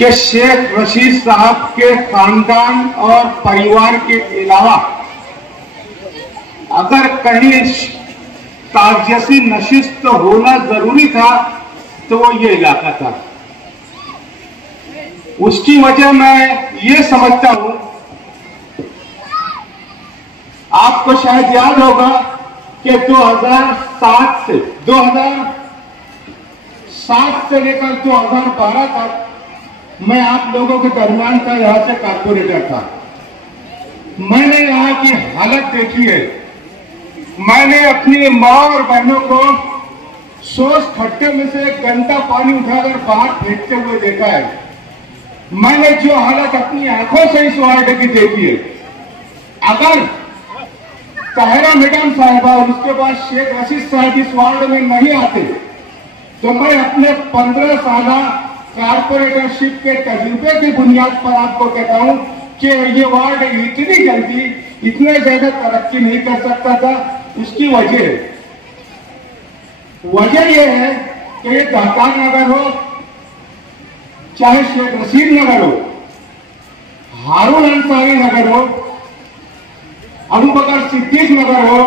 कि शेख रशीद साहब के खानदान और परिवार के अलावा अगर कहीं ताजसी नशिस्त होना जरूरी था तो वो ये इलाका था। उसकी वजह मैं ये समझता हूं, आपको शायद याद होगा कि 2007 से लेकर 2012 तक मैं आप लोगों के दरमियान का यहां से कारपोरेटर था। मैंने यहां की हालत देखी है। मैंने अपनी मां और बहनों को सोच खड्डे में से गंदा पानी उठाकर बाहर फेंकते हुए देखा है। मैंने जो हालत अपनी आंखों से इस वार्ड की देखी है, अगर ताहिरा मैडम साहिबा और उसके बाद शेख रशीद साहब इस वार्ड में नहीं आते तो मैं अपने 15 साल कारपोरेटरशिप के तजुर्बे की बुनियाद पर आपको कहता हूं कि ये वार्ड इतनी जल्दी इतने ज्यादा तरक्की नहीं कर सकता था। उसकी वजह यह है कि ये दातार नगर हो, चाहे शेख रशीद नगर हो, हारून अंसारी नगर हो, अबू बकर सिद्दीक नगर हो,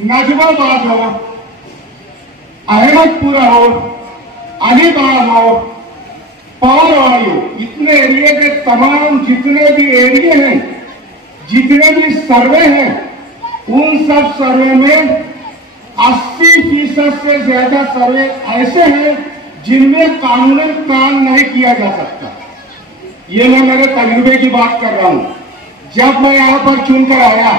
नजमाबाद हो, अहमदपुरा हो, अलीबाग हो, पौरवाड़ी हो, इतने एरिया के तमाम जितने भी एरिया हैं, जितने भी सर्वे हैं, उन सब सर्वे में 80% से ज्यादा सर्वे ऐसे हैं जिनमें कानूनन काम नहीं किया जा सकता। ये मैं मेरे तजुर्बे की बात कर रहा हूं। जब मैं यहां पर चुनकर आया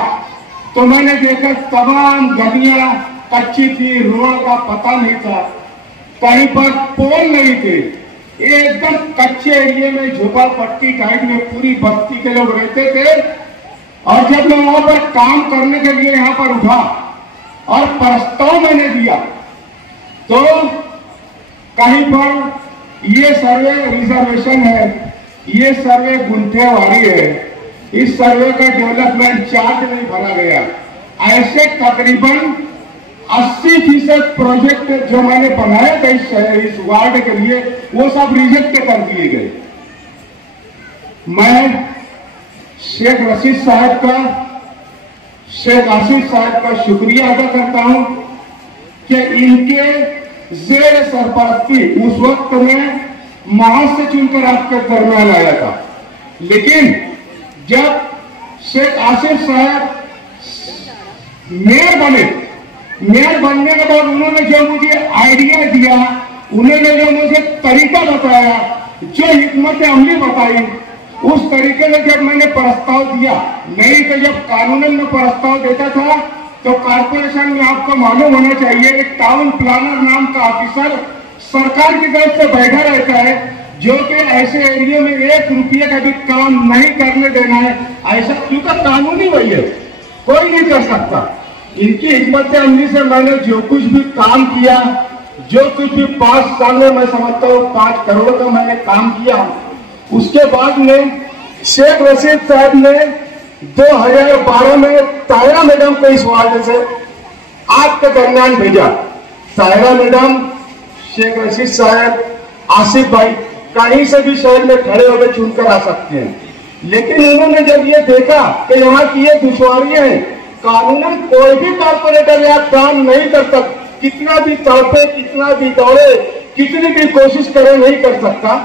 तो मैंने देखा तमाम गलियां कच्ची थी, रोड का पता नहीं था, कहीं पर पोल नहीं थे, एकदम कच्चे एरिया में झोपड़पट्टी टाइप में पूरी बस्ती के लोग रहते थे। और जब मैं वहां पर काम करने के लिए यहां पर उठा और प्रस्ताव मैंने दिया तो कहीं पर ये सर्वे रिजर्वेशन है, ये सर्वे गुंठेवारी है, इस सर्वे का डेवलपमेंट चार्ज नहीं भरा गया। ऐसे तकरीबन 80% प्रोजेक्ट जो मैंने बनाए थे इस वार्ड के लिए वो सब रिजेक्ट कर दिए गए। मैं शेख रशीद साहब का, शेख आसिफ साहब का शुक्रिया अदा करता हूं कि इनके जेर सरपरस्ती उस वक्त में महज से चुनकर आपके दरमियान आया था। लेकिन जब शेख आसिफ साहब मेयर बने, मेयर बनने के बाद उन्होंने जो मुझे आइडिया दिया, उन्होंने जो मुझे तरीका बताया, जो हिकमत अमली बताई, उस तरीके से जब मैंने प्रस्ताव दिया, नहीं तो जब कानूनन में प्रस्ताव देता था तो कॉर्पोरेशन में आपको मालूम होना चाहिए कि टाउन प्लानर नाम का ऑफिसर सरकार की तरफ से बैठा रहता है जो कि ऐसे एरिया में 1 रुपये का भी काम नहीं करने देना है, ऐसा क्योंकि कानूनी वही है, कोई नहीं कर सकता। इनकी हिकमत अमली से मैंने जो कुछ भी काम किया, जो कुछ भी 5 साल में मैं समझता हूँ 5 करोड़ का मैंने काम किया। उसके बाद में शेख रशीद साहब ने 2012 में ताहिरा मैडम को इस वार्ड से आपके दरमियान भेजा। ताहिरा मैडम, शेख रशीद साहब, आसिफ भाई कहीं से भी शहर में खड़े होकर चुनकर आ सकते हैं, लेकिन उन्होंने जब ये देखा कि यहाँ की ये दुश्वारियां हैं, कानूनन कोई भी कॉर्पोरेटर यहाँ काम नहीं कर सकता, कितना भी तड़पे, कितना भी दौड़े, कितनी भी कोशिश करे, नहीं कर सकता,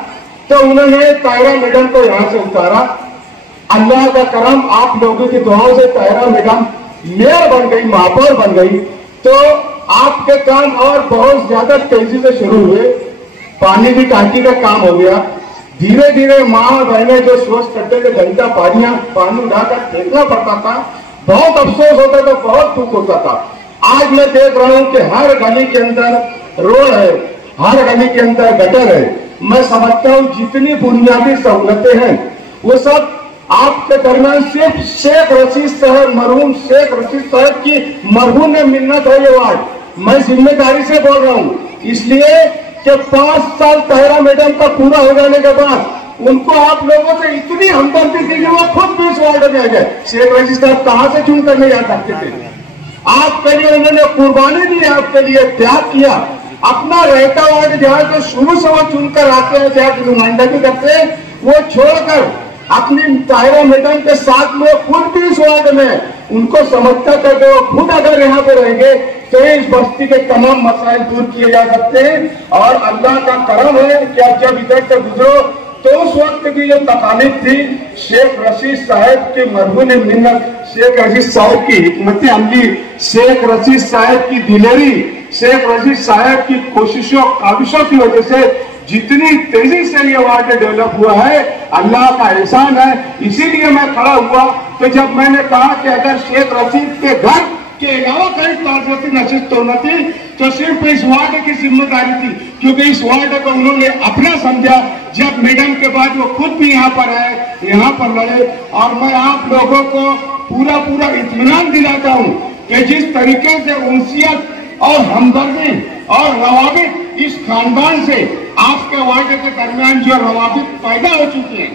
तो उन्होंने ताहिरा मैडम को यहां से उतारा। अल्लाह का करम, आप लोगों की दुआओं से ताहिरा मैडम मेयर बन गई, महापौर बन गई, तो आपके काम और बहुत ज्यादा तेजी से शुरू हुए। पानी की टांकी का काम हो गया। धीरे धीरे माँ बहनें जो सोच करते थे गंदा पानी उठाकर फेंकना पड़ता था, बहुत अफसोस होता था, बहुत दुख होता था। आज मैं देख रहा हूं कि हर गली के अंदर रोड है, हर गली के अंदर गटर है। मैं समझता हूं जितनी बुनियादी सहूलतें हैं वो सब आपके दरमियान सिर्फ शेख रशीद साहब, मरहूम शेख रशीद साहब की मरहूम में मिन्नत है ये वार्ड। मैं जिम्मेदारी से बोल रहा हूं, इसलिए कि 5 साल ताहिरा मैडम का पूरा हो जाने के बाद उनको आप लोगों से इतनी हमदर्दी थी कि वो खुद भी इस वार्ड में आ गए। शेख रशीद साहब कहां से चुनकर नहीं आ सकते थे। आपके लिए उन्होंने कुर्बानी दी, आपके लिए त्याग किया, अपना रहता वार्ड जहाँ से शुरू से वो चुनकर आते हैं, जहाँ नुमाइंदगी करते हैं, वो छोड़कर अपनी ताहिरा मैडम के साथ में खुद भी इस वार्ड में उनको समझता कर दो, खुद अगर यहाँ पे रहेंगे तो इस बस्ती के तमाम मसाइल दूर किए जा सकते हैं। और अल्लाह का करम है कि आप जब इधर से गुजरो तो उस वक्त की जो तकालीफ थी, शेख रशीद साहब की मरहूम मिन्नत, शेख रशीद साहब की हिकमत अमली, शेख रशीद साहब की दिलेरी, शेख रशीद साहब की कोशिशों काविशों की वजह से जितनी तेजी से ये वार्ड डेवलप हुआ है, अल्लाह का एहसान है। इसीलिए मैं खड़ा हुआ तो जब मैंने कहा कि अगर शेख रशीद के घर के अलावा कहीं ताजरती नशिस्त होना थी तो सिर्फ इस वार्ड की जिम्मेदारी थी, क्योंकि इस वार्ड को उन्होंने अपना समझा। जब मैडम के बाद वो खुद भी यहाँ पर आए, यहाँ पर लड़े, और मैं आप लोगों को पूरा इत्मीनान दिलाता हूँ कि जिस तरीके से उनसियत और हमदर्दी और रवाबित इस खानदान से आपके वार्ड के दरमियान जो रवाबित पैदा हो चुकी है,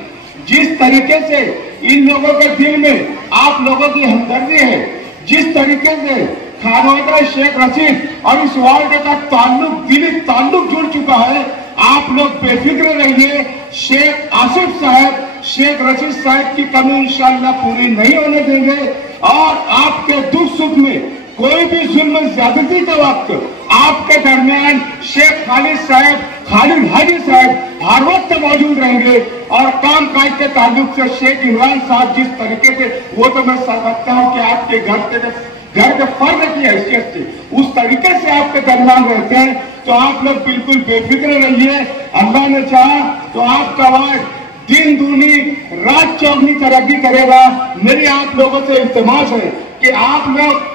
जिस तरीके से इन लोगों के दिल में आप लोगों की हमदर्दी है, जिस तरीके से खानवादा शेख रशीद और इस वार्ड का ताल्लुक, दिली ताल्लुक जुड़ चुका है, आप लोग बेफिक्र रहिए। शेख आसिफ साहब, शेख रशीद साहब की कमी इंशाअल्लाह पूरी नहीं होने देंगे, और आपके दुख सुख में कोई भी जुल्म ज्यादती के वक्त आपके दरमियान शेख खालिद साहब, खालिद हाजी साहब हर वक्त मौजूद रहेंगे। और काम काज के ताल्लुक से शेख इमरान साहब जिस तरीके से, वो तो मैं समझता हूँ कि आपके घर के फर्द की हैसियत से उस तरीके से आपके दरमियान रहते हैं, तो आप लोग बिल्कुल बेफिक्र रहिए। अल्लाह ने चाहा तो आपका वार्ड दिन दूनी रात चौगनी तरक्की करेगा। मेरी आप लोगों से इल्तिमास है कि आप लोग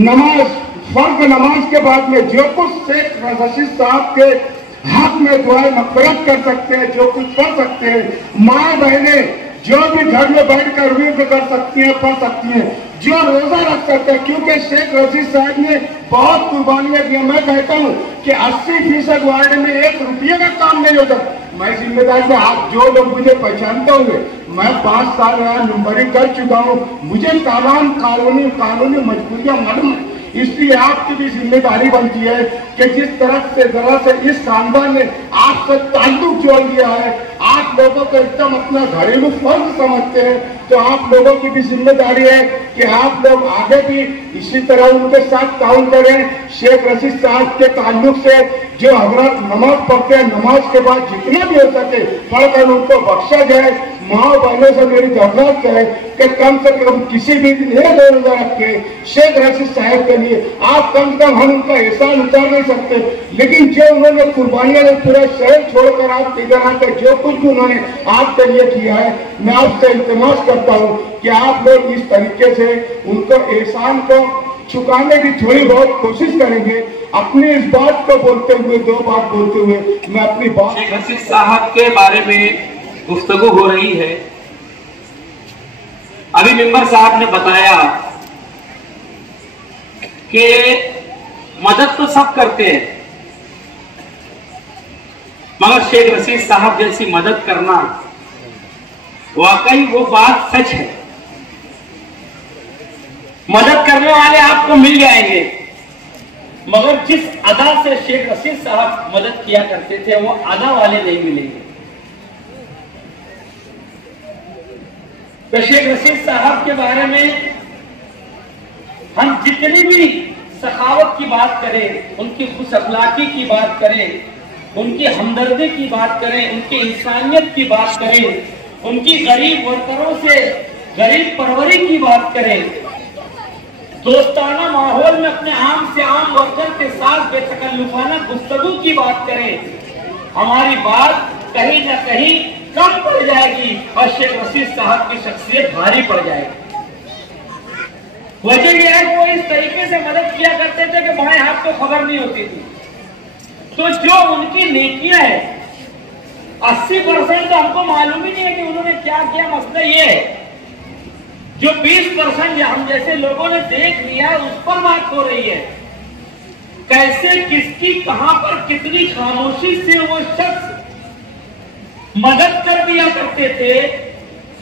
नमाज, फर्ज नमाज के बाद में जो कुछ शेख रशीद साहब के हक में दुआएं मग़फ़िरत कर सकते हैं, जो कुछ पढ़ सकते हैं, माँ बहनें जो भी घर में बैठकर विर्द कर सकती हैं, पढ़ सकती हैं, जो रोजा रख सकते हैं, क्योंकि शेख रशीद साहब ने बहुत कुर्बानियां दी। मैं कहता हूँ कि 80% वार्ड में 1 रुपये का काम नहीं होता। मैं जिम्मेदार से आप जो लोग मुझे पहचानते होंगे, मैं 5 साल यहाँ नंबरिंग कर चुका हूँ, मुझे तमाम कानूनी मजबूरियां मालूम है। इसलिए आपकी भी जिम्मेदारी बनती है कि जिस तरह से जरा से इस खानदान ने आपसे ताल्लुक जोड़ दिया है, आप लोगों को एकदम अपना घरेलू फर्ज समझते हैं, तो आप लोगों की भी जिम्मेदारी है कि आप लोग आगे भी इसी तरह उनके साथ ताउन करें। शेख रशीद साहब के ताल्लुक से जो हजरत नमाज पढ़ते हैं, नमाज के बाद जितना भी हो सके पढ़कर उनको बख्शा जाए। माँ बहनों से मेरी दरख्वास्त है कि कम से कम किसी भी दिन 1 रोजा रख के शेख रशीद साहब के लिए, आप कम से कम, हम उनका एहसान उतार नहीं सकते, लेकिन जो उन्होंने कुर्बानियां ने पूरा शहर छोड़कर आप इधर आकर जो कुछ भी उन्होंने आपके लिए किया है, मैं आपसे इल्तिमास करता हूँ कि आप लोग इस तरीके से उनको एहसान को चुकाने की थोड़ी बहुत कोशिश करेंगे। अपनी इस बात को बोलते हुए, 2 बात बोलते हुए मैं अपनी बात, शेख रशीद साहब के बारे में गुफ्तगू हो रही है। अभी मेंबर साहब ने बताया कि मदद तो सब करते हैं, मगर शेख रशीद साहब जैसी मदद करना, वाकई वो बात सच है। मदद करने वाले आपको मिल जाएंगे, मगर जिस अदा से शेख रशीद साहब मदद किया करते थे, वो अदा वाले नहीं मिलेंगे। तो शेख रशीद साहब के बारे में हम जितनी भी सखावत की बात करें, उनकी खुश अखलाकी की बात करें, उनकी हमदर्दी की बात करें, उनकी इंसानियत की बात करें, उनकी गरीब वर्करों से गरीब परवरी की बात करें, दोस्ताना माहौल में अपने आम से आम वर्कर के साथ बेतकल्लुफाना गुफ्तगू की बात करें, हमारी बात कहीं ना कहीं कम पड़ जाएगी और शेख रशीद साहब की शख्सियत भारी पड़ जाएगी। वजह यह है कि वो इस तरीके से मदद किया करते थे कि बाएं हाथ को खबर नहीं होती थी। तो जो उनकी नेकियां है, 80% तो हमको मालूम ही नहीं है कि उन्होंने क्या किया। मसला ये है जो 20% हम जैसे लोगों ने देख लिया, उस पर बात हो रही है। कैसे, किसकी, कहां पर, कितनी खामोशी से वो शख्स मदद कर दिया करते थे,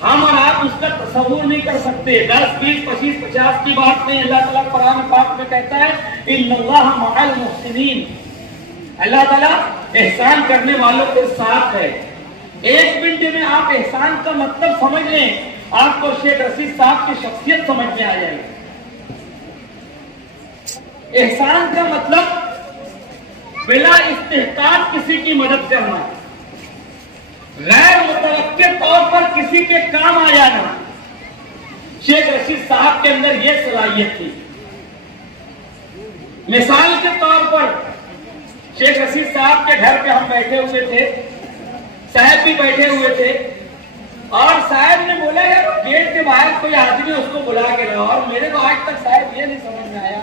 हम और आप उसका तस्वुर नहीं कर सकते। 10, 20, 25, 50 की बात नहीं। अल्लाह ताला कुरान पाक में कहता है, इन्नल्लाह मअल मुहसिनीन, अल्लाह ताला एहसान करने वालों के साथ है। 1 मिनट में आप एहसान का मतलब समझ लें, आपको शेख रशीद साहब की शख्सियत समझ में आ जाएगी। एहसान का मतलब बिला इस्तेहकाक किसी की मदद करना, गैर मुतवक्के तौर पर किसी के काम आ जाना। शेख रशीद साहब के अंदर यह सलाहियत थी। मिसाल के तौर पर शेख रशीद साहब के घर पे हम बैठे हुए थे, साहब भी बैठे हुए थे, और साहब ने बोला यार गेट के बाहर कोई आदमी उसको बुला के लाओ। और मेरे को आज तक साहब ये नहीं समझ में आया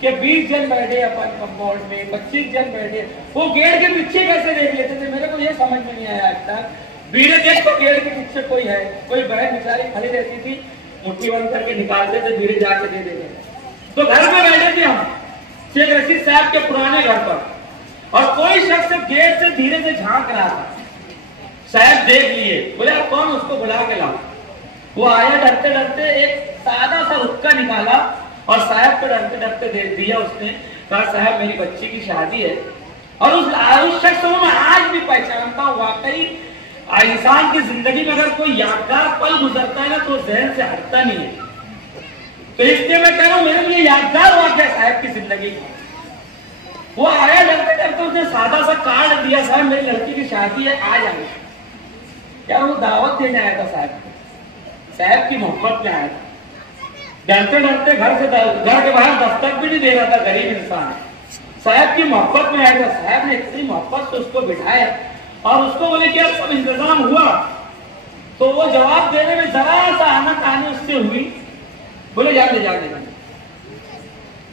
कि 20 जन बैठे अपन कंपाउंड में, 25 जन बैठे, वो गेट के पीछे कैसे देख लेते थे, मेरे को ये समझ में नहीं आया आज तक। बीरे देख तो गेट के पीछे कोई है, कोई बहन बेचारी खड़ी रहती थी, मुट्ठी बंद करके निकालते थे, बीरे जाके दे देते थे। तो घर में बैठे थे हम शेख रशीद साहब के पुराने घर पर, और कोई शख्स गेट से धीरे से झांक रहा था। साहब देख लिए, बोले आप कौन, उसको बुला के लाओ। वो आया डरते डरते, एक सादा सा हुक्का निकाला और साहब को डरते डरते दे दिया। उसने कहा साहब मेरी बच्ची की शादी है। और उस शख्स को मैं आज भी पहचानता हूँ। वाकई इंसान की जिंदगी में अगर कोई यादगार पल गुजरता है ना तो जहन से हटता नहीं है। तो इसलिए मैं कह रहा हूँ मेरे लिए यादगार वाक़या साहब की जिंदगी का। वो आया डरते डरते, उसने सादा सा कार्ड दिया, साहब मेरी लड़की की शादी है, आ जाए। यार वो दावत देने आया था साहब की मोहब्बत में आया था। डरते डरते घर के बाहर दस्तक भी नहीं दे रहा था, गरीब इंसान साहब की मोहब्बत में आया था। साहब ने इतनी मोहब्बत से उसको बिठाया और उसको बोले कि अब सब इंतजाम हुआ। तो वो जवाब देने में जरा सा आनाकानी उससे हुई। बोले जाने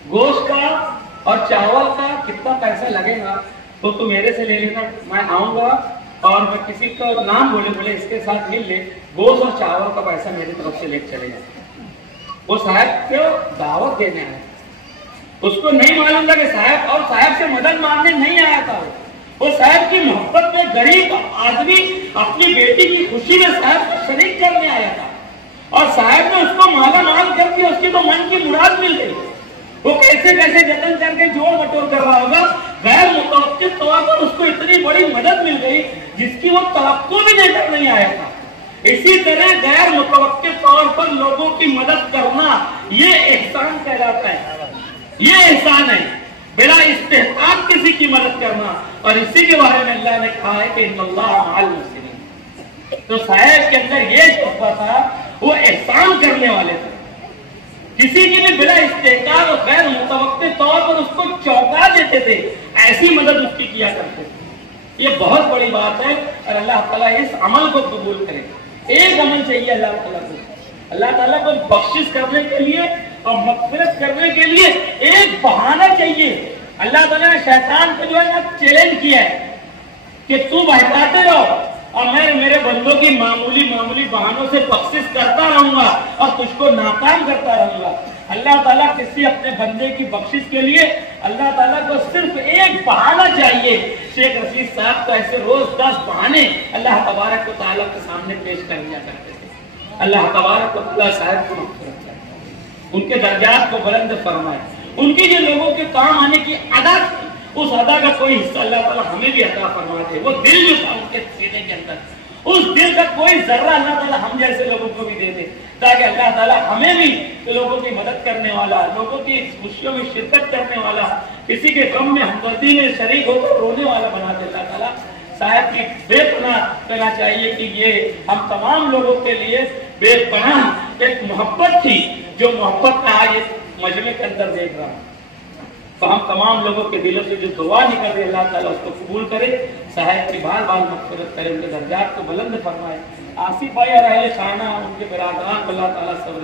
गोश्त का और चावल का कितना पैसा लगेगा तो तू मेरे से ले लेना, मैं आऊंगा और मैं किसी का नाम बोले इसके साथ मिल ले, गोश्त और चावल का पैसा मेरी तरफ से लेकर चले जाए। वो साहब को दावत देने आया, उसको नहीं मालूम था कि साहब, और साहब से मदद मांगने नहीं आया था। वो साहब की मोहब्बत में गरीब आदमी अपनी बेटी की खुशी में साहब को शरीक करने आया था, और साहब ने उसको माला माल कर दिया, उसकी तो मन की मुराद मिल गई। वो कैसे कैसे जतन करके जोड़ बटोर कर रहा होगा, गैर मुतवक्किल तौर पर उसको इतनी बड़ी मदद मिल गई जिसकी वो तवक्को भी लेकर नहीं आया था। इसी तरह गैर मुतवक्किल तौर पर लोगों की मदद करना ये एहसान कहलाता है, ये एहसान है, बिना इस्तेहकाक किसी की मदद करना। और इसी के बारे में अल्लाह ने कहा है कि इन्नल्लाह मअल मुहसिनीन। तो साहब के अंदर ये शोभा था, वो एहसान करने वाले थे। किसी की भी बिना इस्तेहकाक और गैर मुतवक्किल तौर पर उसको चौंका देते थे, ऐसी मदद उसकी किया करते थे। ये बहुत बड़ी बात है और अल्लाह ताला इस अमल को कबूल करे। एक अमल चाहिए अल्लाह ताला को, अल्लाह ताला को बख्शिश करने के लिए और मग़फ़िरत करने के लिए एक बहाना चाहिए। अल्लाह ताला ने शैतान को जो है ना चैलेंज किया है कि तू बहकाते रहो और मैं मेरे बंदों की मामूली बहानों से बख्शिश करता रहूंगा और तुझको नाकाम करता रहूंगा। अल्लाह ताला किसी अपने बंदे की बख्शिश के लिए अल्लाह ताला को सिर्फ एक बहाना चाहिए। शेख रशीद साहब को ऐसे रोज 10 बहाने अल्लाह तबारक व तआला के सामने पेश कर दिया करते थे। अल्लाह तबारक व तआला साहब को मग़फ़िरत करे, उनके दर्जात को बुलंद फरमाए, उनकी जो लोगों के काम आने की अदा, उस अदा का कोई हिस्सा अल्लाह ताला हमें भी अता फरमा दे। वो दिल जो था उनके सीने के अंदर, उस दिल का कोई जर्रा अल्लाह ताला हम जैसे लोगों को भी दे दे, ताकि अल्लाह ताला हमें भी तो लोगों की मदद करने वाला, लोगों की खुशियों में शिरकत करने वाला, किसी के गम में हमदर्दी में शरीक होकर रोने वाला बना दे। अल्लाह ताला साहब की बेपनाह कहना चाहिए कि ये हम तमाम लोगों के लिए बेपनाह एक मोहब्बत थी, जो मोहब्बत का आज इस मजमे के अंदर देख रहा हूँ। तो हम तमाम लोगों के दिलों से जो दुआ निकल रही है अल्लाह ताला उसको कबूल करे, साहब की बार बार मग़फ़िरत करे, उनके दर्जात को बुलंद फरमाए। आसिफ भाई और अहले खाना उनके बिरादरान को अल्लाह ताला सब्र